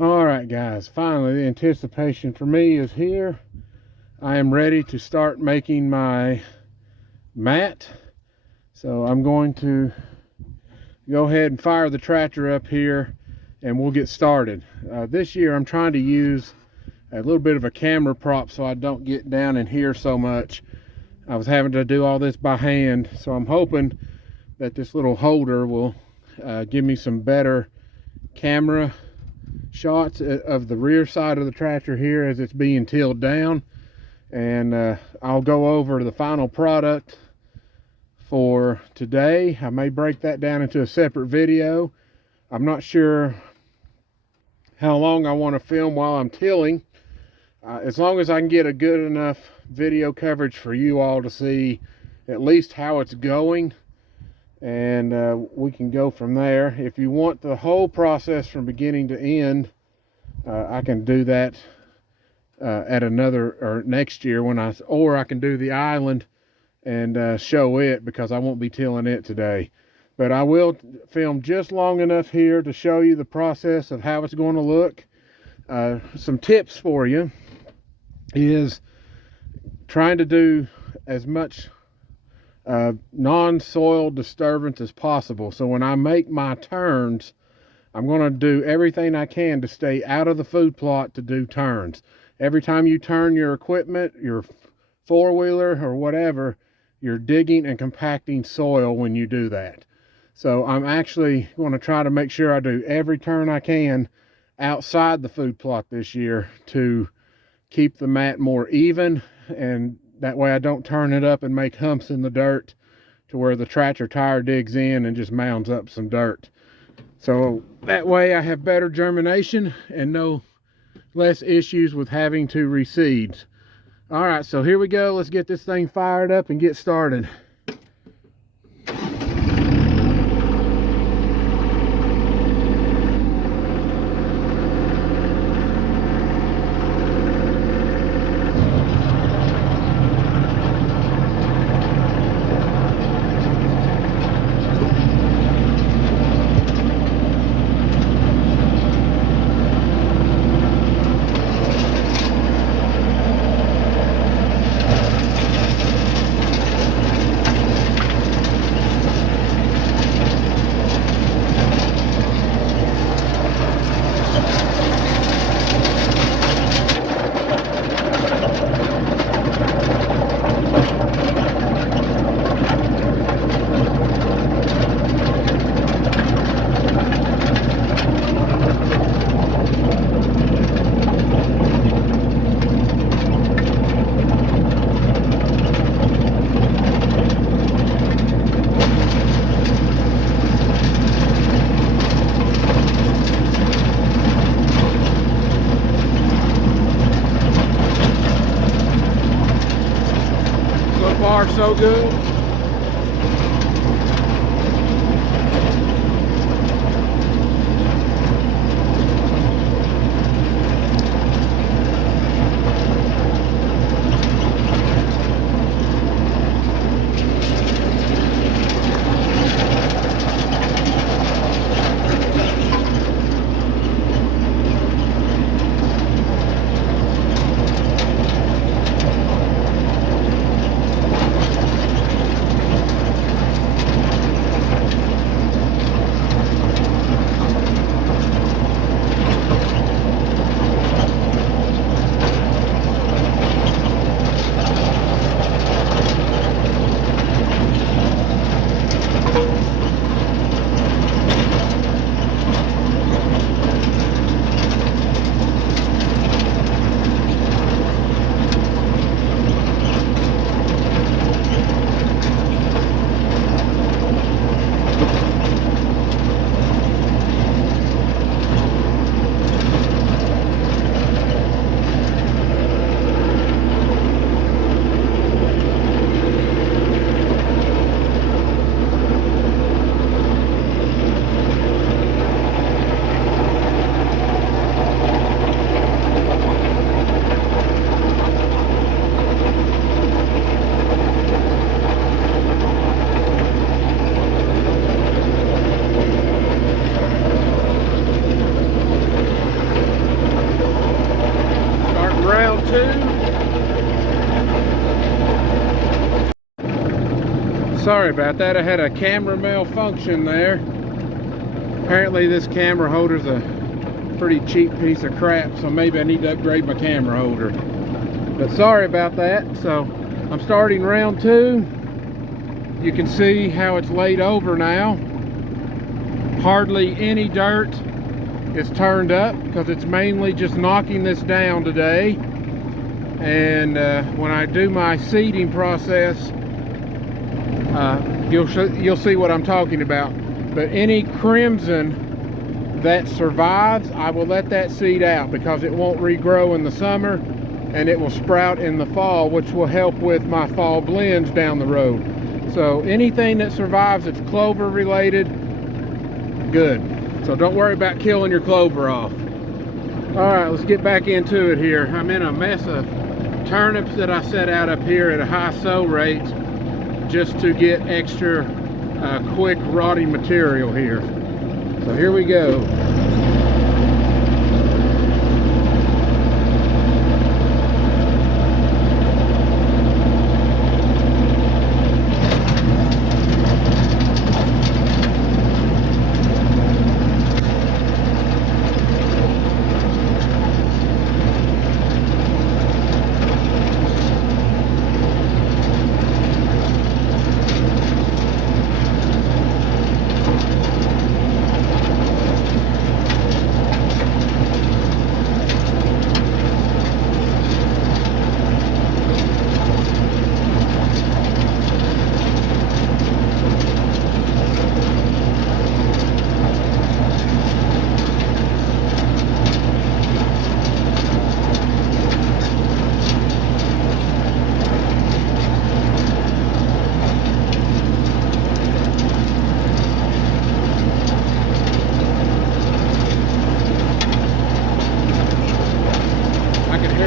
All right, guys, finally the anticipation for me is here. I am ready to start making my mat. So I'm going to go ahead and fire the tractor up here and we'll get started. This year I'm trying to use a little bit of a camera prop so I don't get down in here so much. I was having to do all this by hand, so I'm hoping that this little holder will give me some better camera shots of the rear side of the tractor here as it's being tilled down. And I'll go over the final product for today. I may break that down into a separate video. I'm not sure how long I want to film while I'm tilling. As long as I can get a good enough video coverage for you all to see at least how it's going, and we can go from there. If you want the whole process from beginning to end, I can do that at another or next year or I can do the island and show it, because I won't be tilling it today. But I will film just long enough here to show you the process of how it's going to look. Some tips for you is trying to do as much non-soil disturbance as possible. So when I make my turns, I'm going to do everything I can to stay out of the food plot to do turns. Every time you turn your equipment, your four-wheeler or whatever, you're digging and compacting soil when you do that. So I'm actually going to try to make sure I do every turn I can outside the food plot this year to keep the mat more even, and that way I don't turn it up and make humps in the dirt to where the tractor tire digs in and just mounds up some dirt. So that way I have better germination and no less issues with having to reseed. All right, so here we go. Let's get this thing fired up and get started. So far, so good. Sorry about that. I had a camera malfunction there. Apparently this camera holder's a pretty cheap piece of crap, so maybe I need to upgrade my camera holder. But sorry about that. So I'm starting round 2. You can see how it's laid over now. Hardly any dirt is turned up because it's mainly just knocking this down today. And when I do my seeding process, you'll see what I'm talking about. But any crimson that survives, I will let that seed out because it won't regrow in the summer and it will sprout in the fall, which will help with my fall blends down the road. So anything that survives that's clover related, good. So don't worry about killing your clover off. All right, let's get back into it here. I'm in a mess of turnips that I set out up here at a high sow rate just to get extra quick rotting material here. So here we go.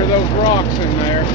Those rocks in there.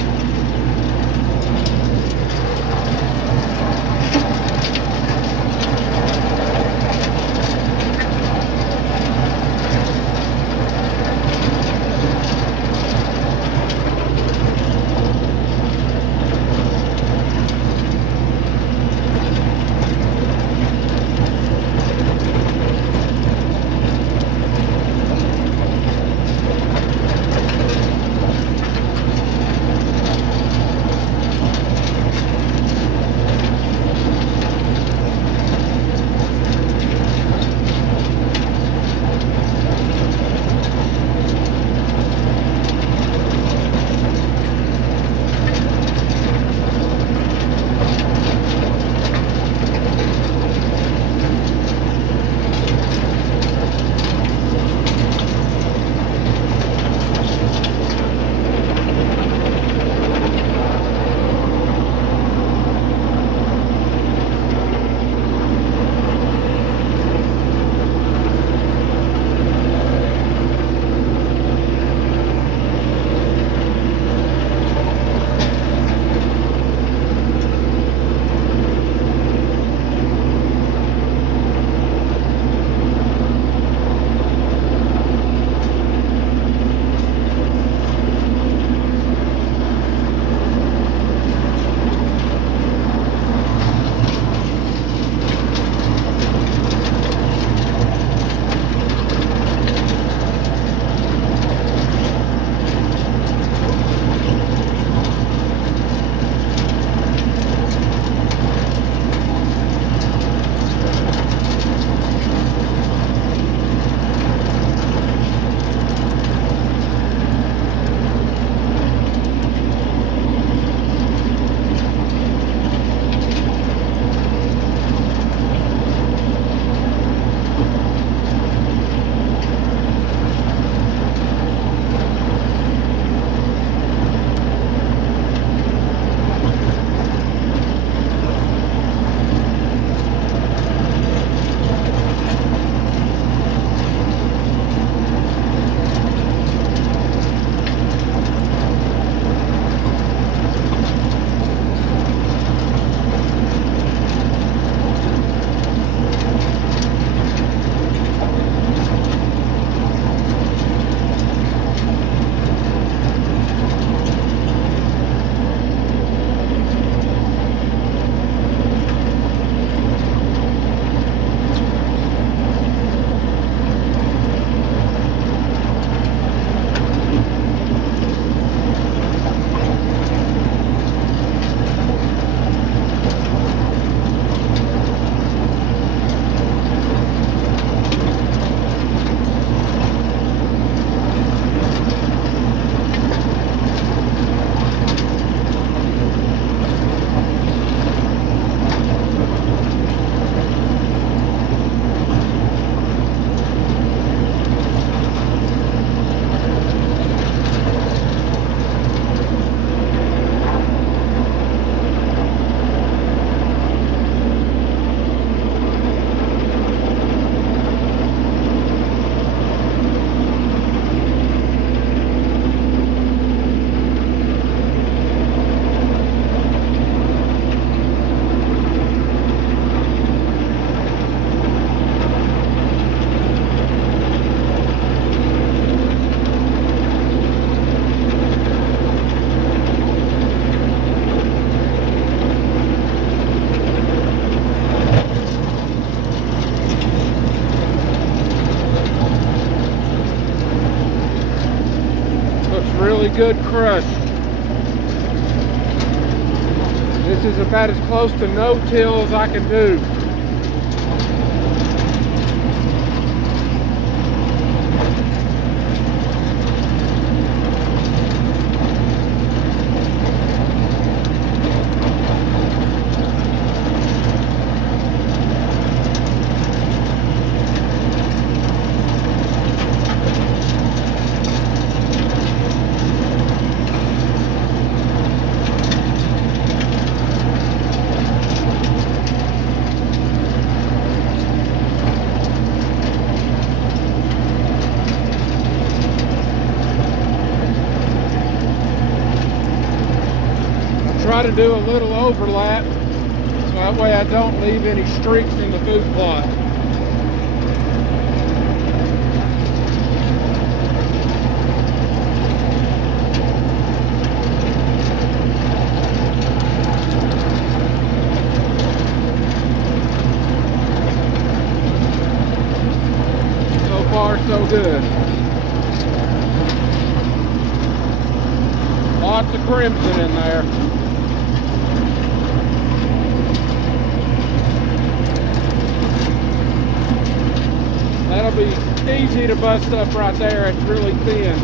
really good crush. This is about as close to no-till as I can do. Try to do a little overlap so that way I don't leave any streaks in the food plot. So far, so good. Lots of crimson in there. That'll be easy to bust up right there. It's really thin.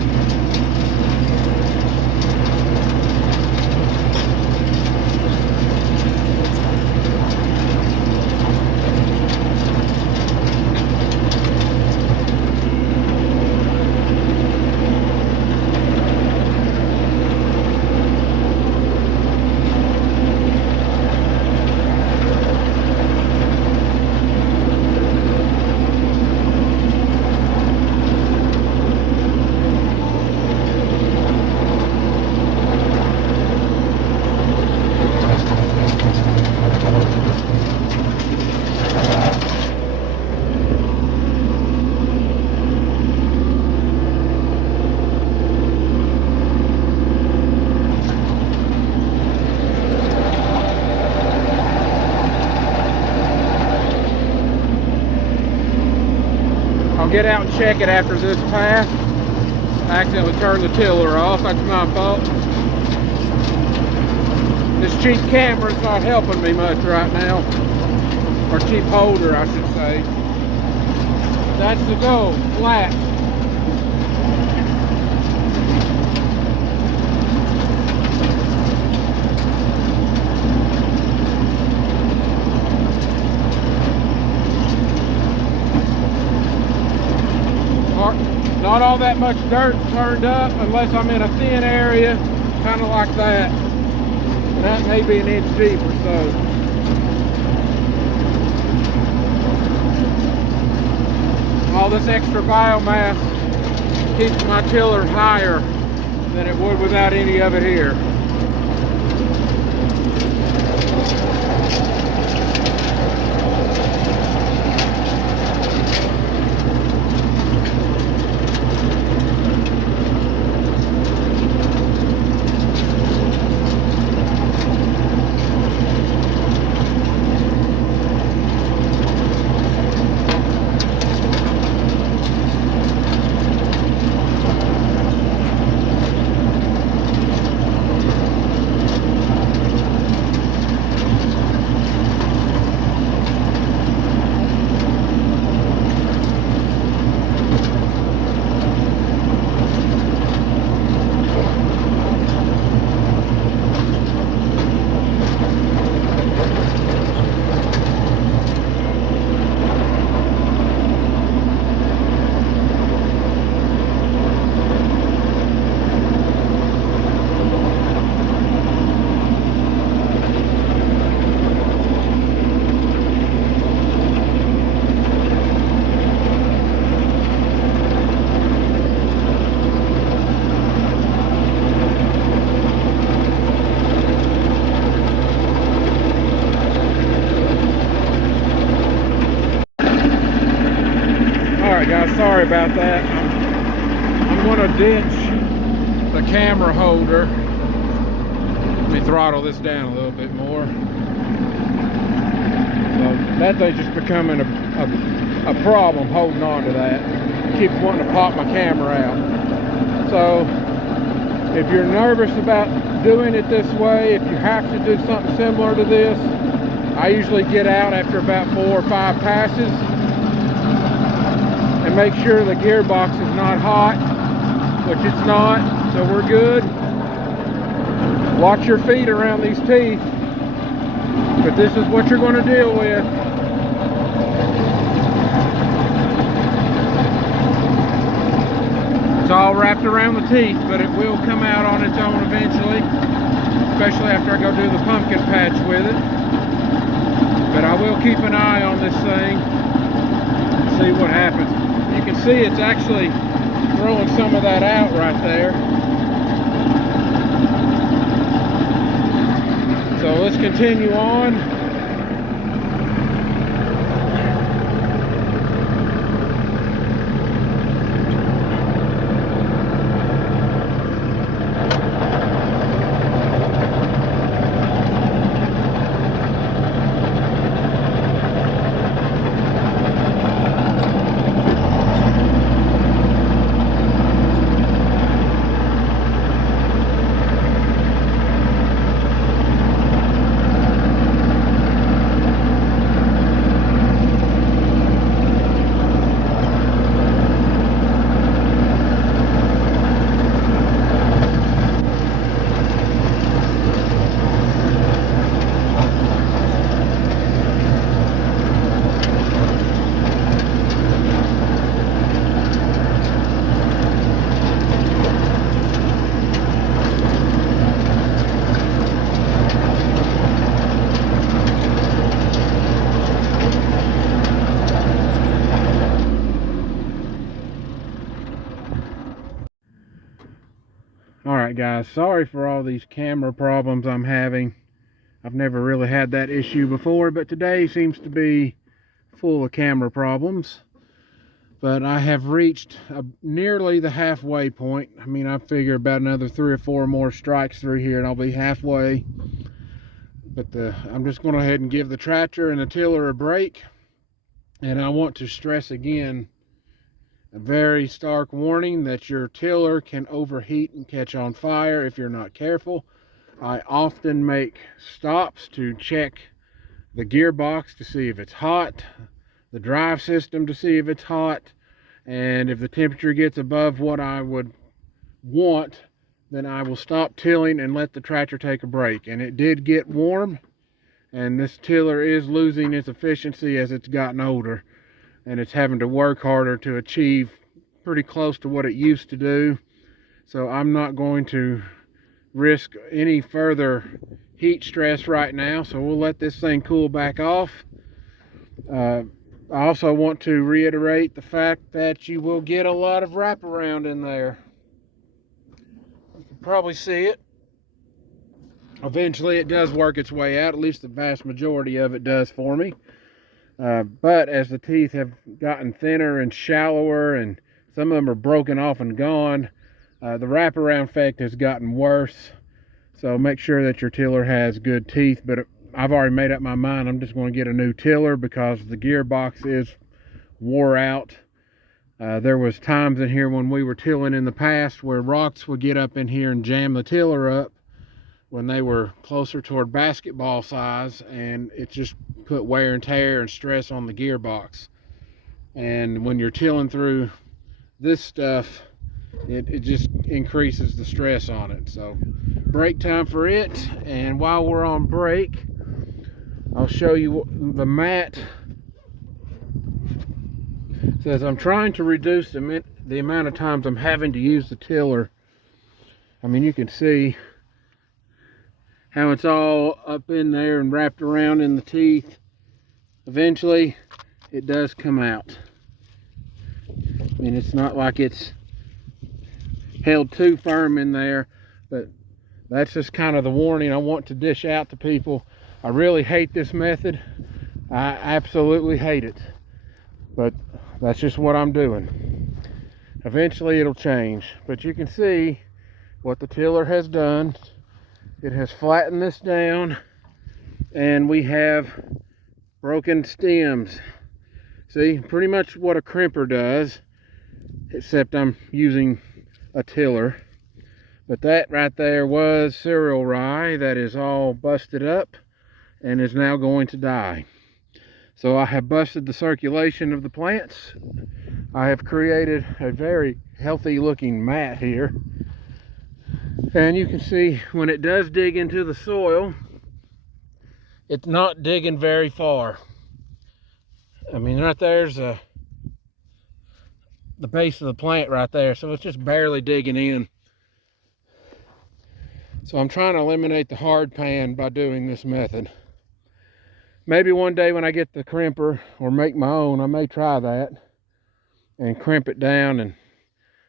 I'll get out and check it after this pass. I accidentally turned the tiller off. That's my fault. This cheap camera's not helping me much right now. Or cheap holder, I should say. That's the goal, flat. Not all that much dirt turned up unless I'm in a thin area, kind of like that. That may be an inch deep or so. All this extra biomass keeps my tiller higher than it would without any of it here. Alright guys, sorry about that. I'm going to ditch the camera holder. Let me throttle this down a little bit more. So that thing's just becoming a problem holding on to that. It keeps wanting to pop my camera out. So If you're nervous about doing it this way, if you have to do something similar to this, I usually get out after about 4 or 5 passes and make sure the gearbox is not hot, which it's not, so we're good. Watch your feet around these teeth, but this is what you're going to deal with. It's all wrapped around the teeth, but it will come out on its own eventually, especially after I go do the pumpkin patch with it. But I will keep an eye on this thing and see what happens. You can see it's actually throwing some of that out right there. So let's continue on. Alright guys, sorry for all these camera problems I'm having. I've never really had that issue before, but today seems to be full of camera problems. But I have reached nearly the halfway point. I mean, I figure about another 3 or 4 more strikes through here and I'll be halfway. But I'm just going to go ahead and give the tractor and the tiller a break. And I want to stress again, a very stark warning that your tiller can overheat and catch on fire if you're not careful. I often make stops to check the gearbox to see if it's hot, the drive system to see if it's hot, and if the temperature gets above what I would want, then I will stop tilling and let the tractor take a break. And it did get warm, and this tiller is losing its efficiency as it's gotten older, and it's having to work harder to achieve pretty close to what it used to do. So I'm not going to risk any further heat stress right now, so we'll let this thing cool back off. I also want to reiterate the fact that you will get a lot of wraparound in there. You can probably see it. Eventually it does work its way out, at least the vast majority of it does for me. But as the teeth have gotten thinner and shallower, and some of them are broken off and gone, the wraparound effect has gotten worse. So make sure that your tiller has good teeth. But I've already made up my mind. I'm just going to get a new tiller because the gearbox is wore out. There was times in here when we were tilling in the past where rocks would get up in here and jam the tiller up when they were closer toward basketball size, and it just put wear and tear and stress on the gearbox. And when you're tilling through this stuff, it just increases the stress on it. So break time for it, and while we're on break, I'll show you the mat. It says I'm trying to reduce the amount of times I'm having to use the tiller. I mean, you can see how it's all up in there and wrapped around in the teeth. Eventually it does come out. I mean, it's not like it's held too firm in there, but that's just kind of the warning I want to dish out to people. I really hate this method. I absolutely hate it, but that's just what I'm doing. Eventually it'll change, but you can see what the tiller has done. It has flattened this down, and we have broken stems. See, pretty much what a crimper does, except I'm using a tiller. But that right there was cereal rye that is all busted up and is now going to die. So I have busted the circulation of the plants. I have created a very healthy looking mat here. And you can see when it does dig into the soil, it's not digging very far. I mean, right there's the base of the plant right there, so it's just barely digging in. So I'm trying to eliminate the hard pan by doing this method. Maybe one day when I get the crimper or make my own, I may try that and crimp it down and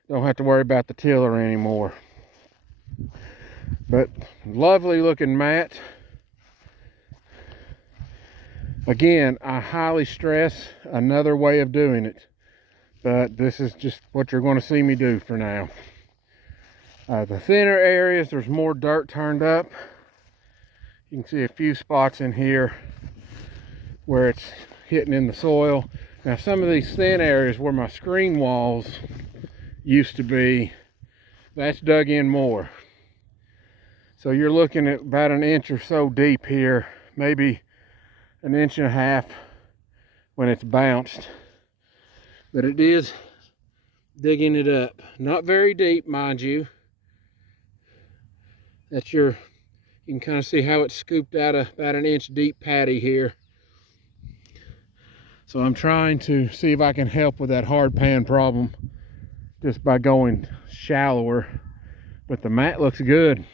don't have to worry about the tiller anymore. But lovely looking mat. Again, I highly stress another way of doing it, but this is just what you're going to see me do for now. The thinner areas, there's more dirt turned up. You can see a few spots in here where it's hitting in the soil. Now some of these thin areas where my screen walls used to be, that's dug in more. So you're looking at about an inch or so deep here, maybe an inch and a half when it's bounced. But it is digging it up. Not very deep, mind you. That's you can kind of see how it's scooped out about an inch deep patty here. So I'm trying to see if I can help with that hard pan problem just by going shallower. But the mat looks good.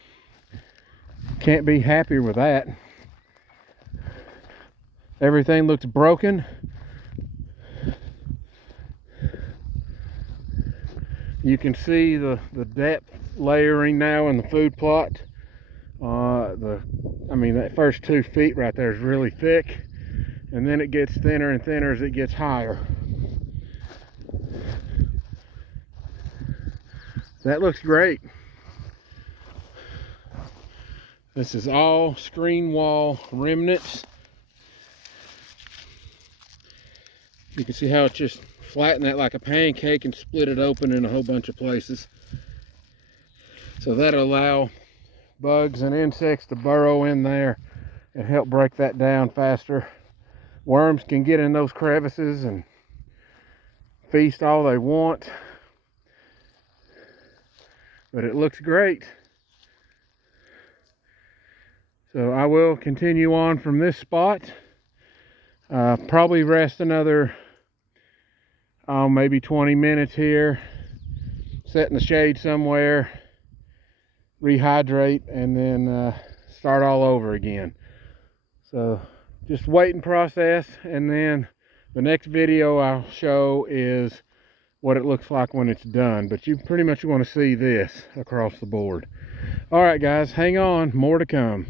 Can't be happier with that. Everything looks broken. You can see the depth layering now in the food plot. I mean, that first 2 feet right there is really thick, and then it gets thinner and thinner as it gets higher. That looks great. This is all screen wall remnants. You can see how it just flattened that like a pancake and split it open in a whole bunch of places. So that'll allow bugs and insects to burrow in there and help break that down faster. Worms can get in those crevices and feast all they want. But it looks great. So I will continue on from this spot. Probably rest another maybe 20 minutes here, sit in the shade somewhere, rehydrate, and then start all over again. So just waiting process, and then the next video I'll show is what it looks like when it's done. But you pretty much want to see this across the board. All right guys, hang on, more to come.